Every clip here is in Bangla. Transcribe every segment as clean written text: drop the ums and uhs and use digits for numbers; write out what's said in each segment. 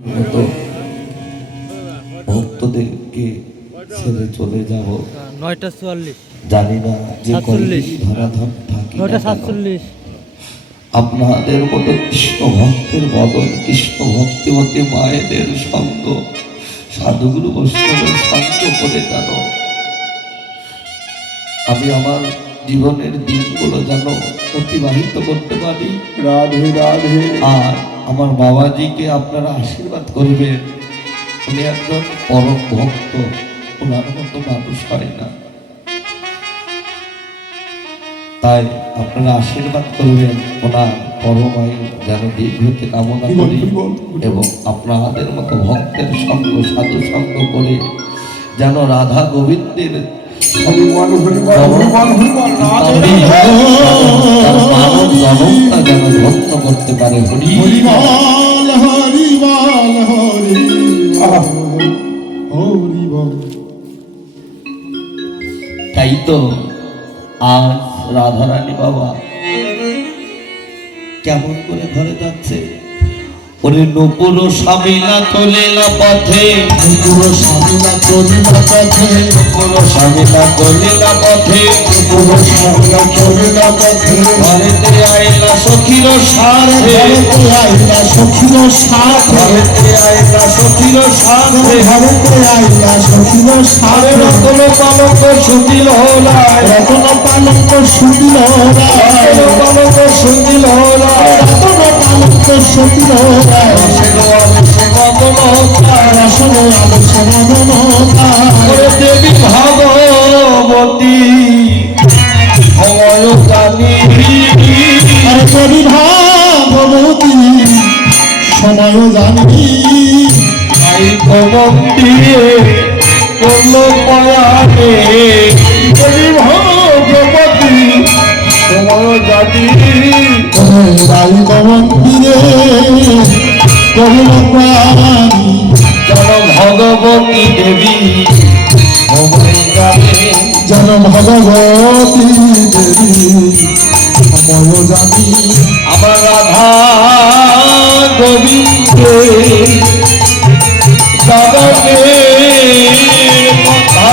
মতো ভক্তদেরকে ছেড়ে চলে যাব। 9:44 জানি না যে 47 ধরাধর থাকি না কেন। 9:47 আপনাদের মতো কৃষ্ণ ভক্তের বদন, কৃষ্ণ ভক্তিমতী মায়েদের সঙ্গ, সাধুগুরু বৈষ্ণবের সঙ্গ করে যেন আমি আমার জীবনের দিনগুলো যেন অতিবাহিত করতে পারি। রাধে রাধে। আর আমার বাবাজিকে আপনারা আশীর্বাদ করবেন। উনি একজন পরম ভক্ত, ওনার মতো মানুষ হয় না। তাই আপনারা আশীর্বাদ করবেন, ওনার পরমায়ু যেন দীর্ঘতে কামনা করি এবং আপনাদের মতো ভক্তের সঙ্গ, সাধু সঙ্গ করে যেন রাধা গোবিন্দের হরিবল হরিবল হরিবল হরিবল রাধে মানব জনমটা যেন ধন্য করতে পারে। হরিবল হরিবল হরিবল। তাই তো আজ রাধারানী বাবা কেমন করে ঘরে যাচ্ছে। ওরে নপুর স্বামীলা চলিলা পথে, পুরো স্বামীলা চলিলা পথে, নপুর স্বামীলা চলিলা পথে, পুরো স্বামীলা চলিলা পথে। ঘরেতে আইলা সখীর সাথে, ঘরেতে আইলা সখীর সাথে, ঘরেতে আইলা সখীর সাথে, ঘরেতে আইলা সখীর সাথে। রতন পালক সুদিল হোলায়, রতন পালক সুদিল রায়, রতন পালক সুদিল হোলায়, রতন পালক সুদিল রায়। রসের আবেশে মদন হোতায়, রসন আলোচন ওরে দেবী ভাগবতী সময় জানি, আর কবি ভাগবতী সময় জানি। তাই কমন্দিরে করলো পয়ানে, দেবী ভাগবতী সময় জানি, রাই মন্দিরে কহিল প্রাণী যেন ভগবতী দেবী সময় জানে, যেন ভগবতী দেবী সময় জানি। আমার রাধা গোবিন্দে জগতের কথা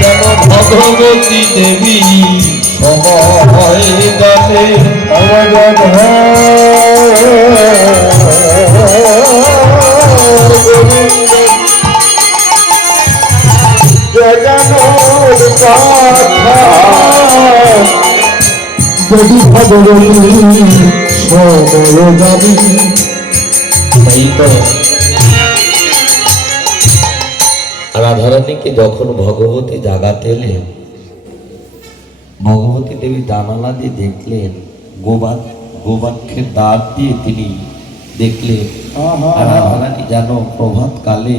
যেন ভগবতী দেবী সময় জানে। যদি ভগবতী সময় জানি। তাই তো রাধারানীকে যখন ভগবতী জাগাতে এলেন, ভগবতী দেবী জানালা দিয়ে দেখলেন, গোবাক্ষের দ্বার দিয়ে তিনি দেখলেন রাধারানী যেন প্রভাত কালে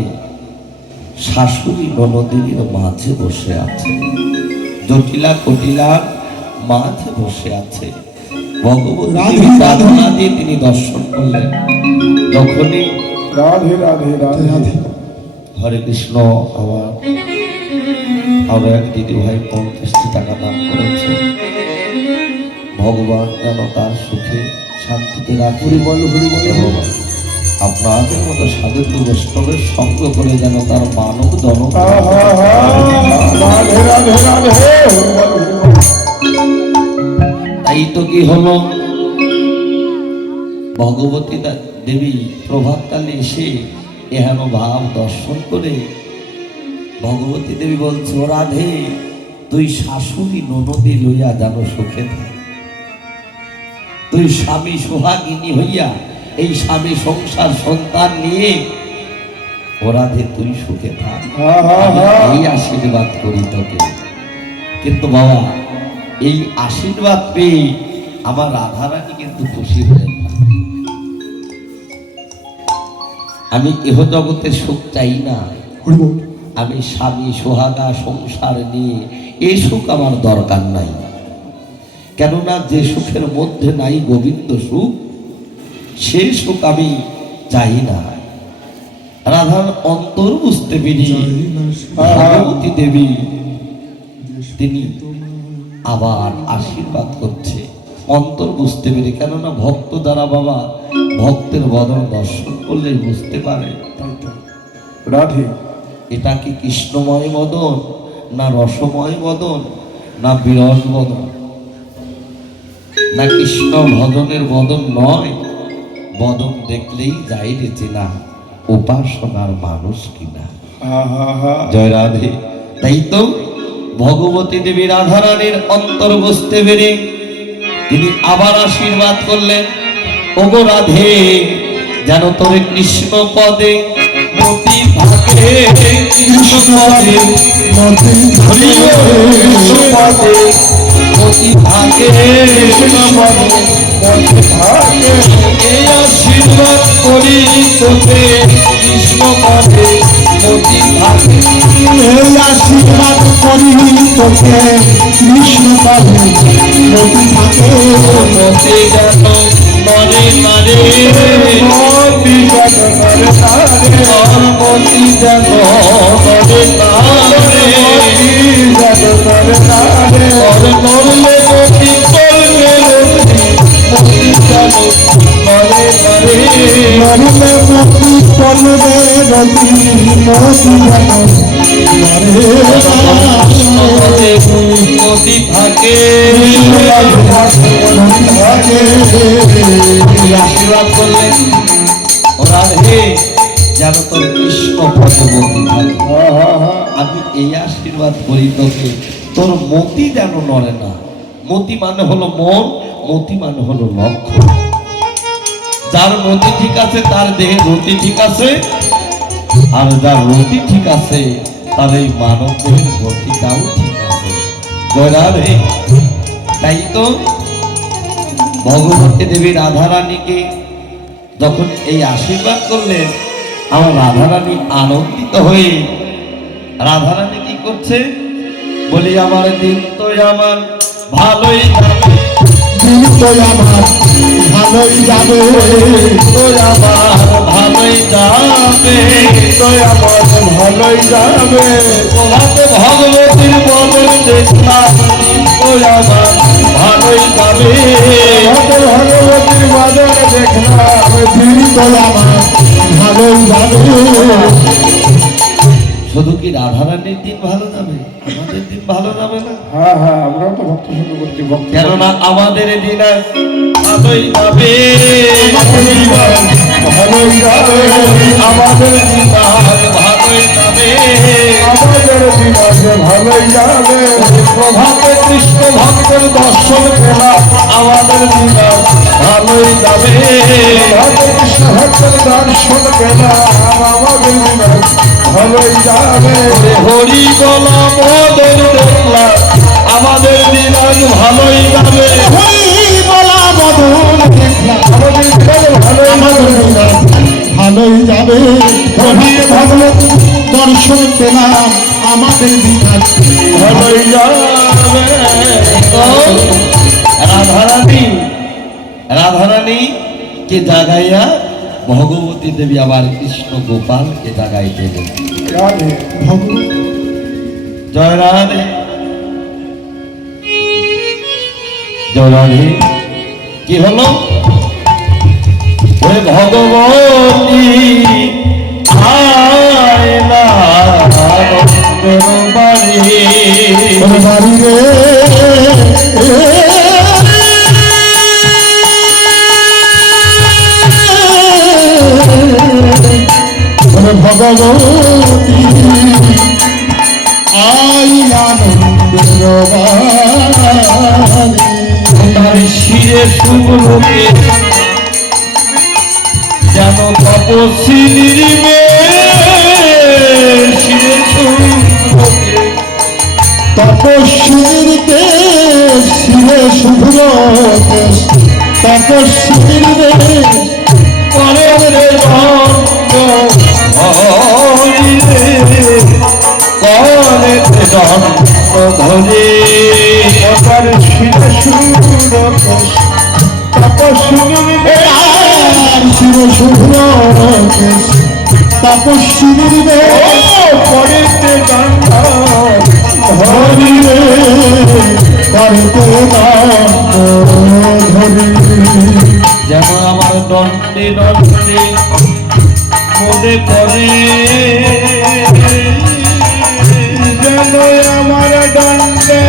শাশুড়ি ননদিনীর মাঝে বসে আছে, জটিলা কটিলার মাঝে বসে আছে। ভগবতী দেবী সাধনা দিয়ে তিনি দর্শন করলেন। যখনই রাধে রাধে রাধে রাধে। হরে কৃষ্ণ, আমার আরো এক দিদি ভাই 35 টাকা দান করেছে। ভগবান যেন তার সুখে শান্তিতে রাখি। হরিবল হরিবল এবং আপনাদের মতো সাধু বৈষ্ণবের সঙ্গ করে যেন তার মানব জনক। রাধে রাধে রাধে হরিবল হরিবল। তাই তো কি হলো, ভগবতী দেবী প্রভাতকালে এসে এহেন ভাব দর্শন করে ভগবতী দেবী বলছে, ও রাধে, তুই শাশুড়ি ননদী লইয়া যেন সুখে থাক, তুই স্বামী সোহাগিনী হইয়া এই স্বামী সংসার সন্তান নিয়ে ও রাধে তুই সুখে থাক, আমি এই আশীর্বাদ করি তোকে। কিন্তু বাবা, এই আশীর্বাদ পেয়ে আমার রাধারানী কিন্তু খুশি হলেন না। আমি ইহ জগতের সুখ চাই না, হরিবল। আমি স্বামী সোহাগা সংসার নিয়ে এই সুখ আমার দরকার নাই। কেননা যে সুখের মধ্যে নাই গোবিন্দ সুখ, সে সুখ আমি চাই না। রাধার অন্তর বুঝতে পেরে ভগবতী দেবী তিনি আবার আশীর্বাদ করছে, অন্তর বুঝতে পেরে, কেননা ভক্ত দ্বারা বাবা ভক্তের বদন দর্শন করলে বুঝতে পারে তাই তো। রাধে এটা কি কৃষ্ণময় বদন, না রসময় বদন, না বিরল বদন, না কৃষ্ণ ভজনের বদন নয়। বদন দেখলেই যাই রে চেনা উপাসনার মানুষ কিনা। আহা জয় রাধে। তাই তো ভগবতী দেবী রাধারানীর অন্তর বুঝতে পেরে তিনি আবার আশীর্বাদ করলেন, ওগো রাধে যেন তোরে কৃষ্ণ পদে মতি থাকে, কৃষ্ণ পদে মতি কৃষ্ণ পদে মতি থাকে, কৃষ্ণ পদে মতি থাকে। এই আশীর্বাদ করি তোকে কৃষ্ণ পদে মতি থাকে। এই আশীর্বাদ করি তোকে কৃষ্ণ পাবে মতি থাকে। মতে যেন নরে নারে, মতি যেন নরে নারে, মতি যেন নরে নারে, মতি যেন নরে নারে। নরলে মতি করবে রতি, মতি যেন নরে নারে। নরলে মতি চলবে রতি, মতি যেন নরে নারে। মতি থাকে। মতি থাকে। এই আশীর্বাদ করলেন, ও রাধে যেন তোর কৃষ্ণ পদে মতি থাকে। আমি এই আশীর্বাদ করি তোকে, তোর মতি যেন নড়ে না। মতি মানে হলো মন, মতি মানে হলো লক্ষ্য। যার মতি ঠিক আছে তার দেহে রতি ঠিক আছে, আর যার রতি ঠিক আছে তার এই মানব দেহের গতিটাও ঠিক আছে। জয় রাধে। তাই তো ভগবতী দেবী রাধারানীকে যখন এই আশীর্বাদ করলেন, আমার রাধারানী আনন্দিত হয়ে রাধারানী কি করছে, বলি আমার দিন তো আমার ভালোই যাবে, দিন তো আমার ভালোই যাবে, তো আমার ভালোই যাবে, তো আমার ভালোই যাবে। প্রভাতে ভগবতীর বদন দেখলাম, তো আমার ভালোই যাবে। আমাদের ভগবতীর বাজার দেখলাম, দিন তো আমার ভালোই যাবে। শুধু কি রাধারানীর দিন ভালো যাবে, আমাদের দিন ভালো যাবে না? হ্যাঁ হ্যাঁ, আমরাও তো ভক্ত শুরু করছি। ভক্ত কেননা আমাদের দিন আজ ভালোই যাবে, ভালোই যাবে, আমাদের দিন আজ ভালোই যাবে। আমাদের দিন আছে ভালোই যাবে। প্রভাতে কৃষ্ণ ভক্তের দর্শন পেলাম, আমাদের দিন আজ ভালোই যাবে। রাধে কৃষ্ণ ভক্তের দর্শন পেলাম, আমাদের দিন ভালোই যাবে। হরি বলা মদের দেখলাম, আমাদের দিন আজ ভালোই যাবে। হরি বলা মদন দেখলাম, আমাদের দিন ভালোই যাবে। হরি ভগবত দর্শন পেলাম, আমাদের দিন ভালোই যাবে। তো রাধারানী, রাধারানী কে জাগাইয়া ভগবতী দেবী আবার কৃষ্ণ গোপালকে জাগাই দেবেন। রাধে ভগবত জয় রাধে। জয় রাধে। কি হলো, ওই ভগবতী আয়লা বাড়ি, বাড়ি রে ভগবতী আনন্দের বাড়ি। তার শিরে শুভলোকে যেন তপস্বীর শিরে শুভলোকে তপস্বীর দেশ শিরে শুভ্র দেশ, তপস্বীর দেশ করে রে ভক্ত হরিরে, করে দন্ত ধরে। তার শিরে শুভ্র দেশ, তপস্বীর দেশ শিরে শুভ্র দেশ, তপস্বীর দেশ করেতে দণ্ড হরিরে, করতে দণ্ড যেন আমার দণ্ডে দণ্ডে মনে করে যেন আমার দণ্ডে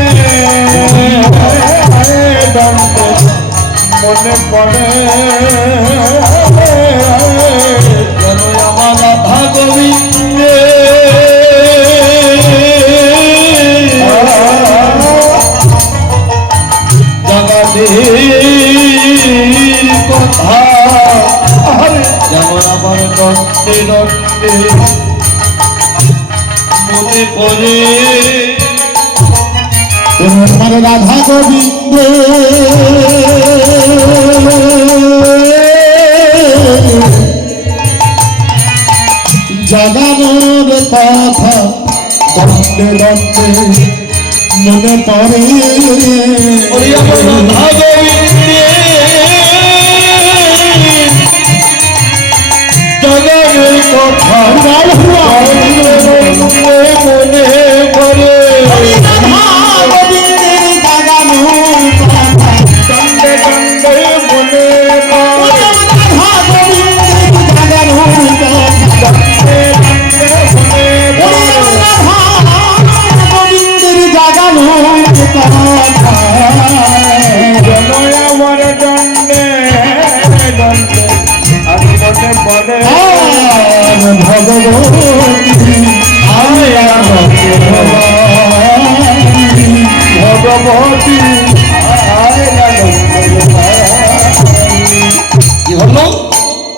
দণ্ডে মনে পড়ে যেন আমার রাধা গোবিন্দে জগদীর কথা যেমন আমার দণ্ডে দণ্ডে মনে পড়ে আমার রাধা গোবিন্দ জাগানোর কথা দণ্ডে দণ্ডে মনে পড়ে ওরে আমার রাধা গোবিন্দে জগতের কথা মনে পড়ে দণ্ডে দণ্ডে মনে পড়ে আমার দণ্ডে দণ্ডে আমি মনে পড়ে ভগবতী ভগবতী কি হলো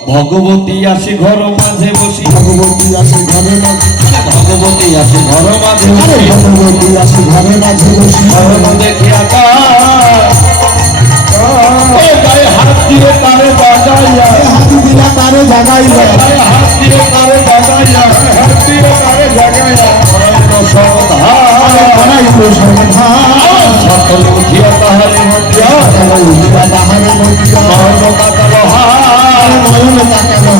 ভগবতী আসি ঘর মাঝে বসি ভগবতী আসে ঘরে মাঝে ভগবতী আসি ঘর মাঝে আরে বসি ভগবতী আসে ঘরে মাঝে বসি ভগব দেখি আকাশ ও গায়ে হাত দিয়ে তারে বাজাইয়া হাতি দিলা তারে জাগাইয়া গায়ে হাত দিয়ে তারে বাজাইয়া হাতি তারে জাগাইয়া অরণ্য সমাধান বানাইব সমাধান সকল উঠিয়া তাহারে মতিয়া উঠিয়া তাহারে মন্দিরা মরণ কাটালো হাত নয়ন তাকানো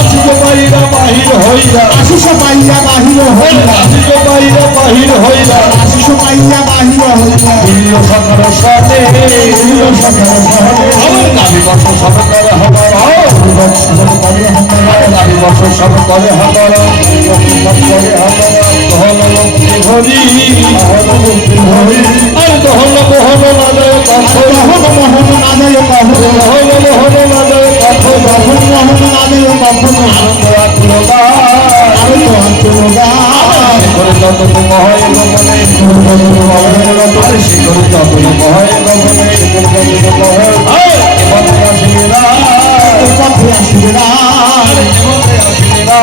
আসিব বাইরা বাহির হইয়া আশিস পাইয়া বাহির হইলা আসিব বাইরা বাহির হইয়া আশিস পাইয়া বাহির হইলা প্রিয় সকল সনে প্রিয় সকল সহনে আমার দাবি বর্ষ সব করে হবার স্মরণ করে আমার দাবি বর্ষ সব করে হবার হল লক্ষ্মী ঘড়ি আর দহল মোহন নাদয় কঠ মোহন মোহন নাদয় কহন দহল মোহন নাদয় কঠ মোহন মোহন নাদয় কহন আনন্দ আকুল আরো আঞ্চল গান করে যত মহয় গমনে আর সে করে যত মহয় গমনে এমনে আসিবে না পথে আসিবে না এমনে আসিবে না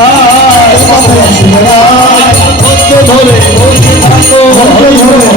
পথে আসিবে না ধৈর্য ধরে বসে থাকো ধরে ধরে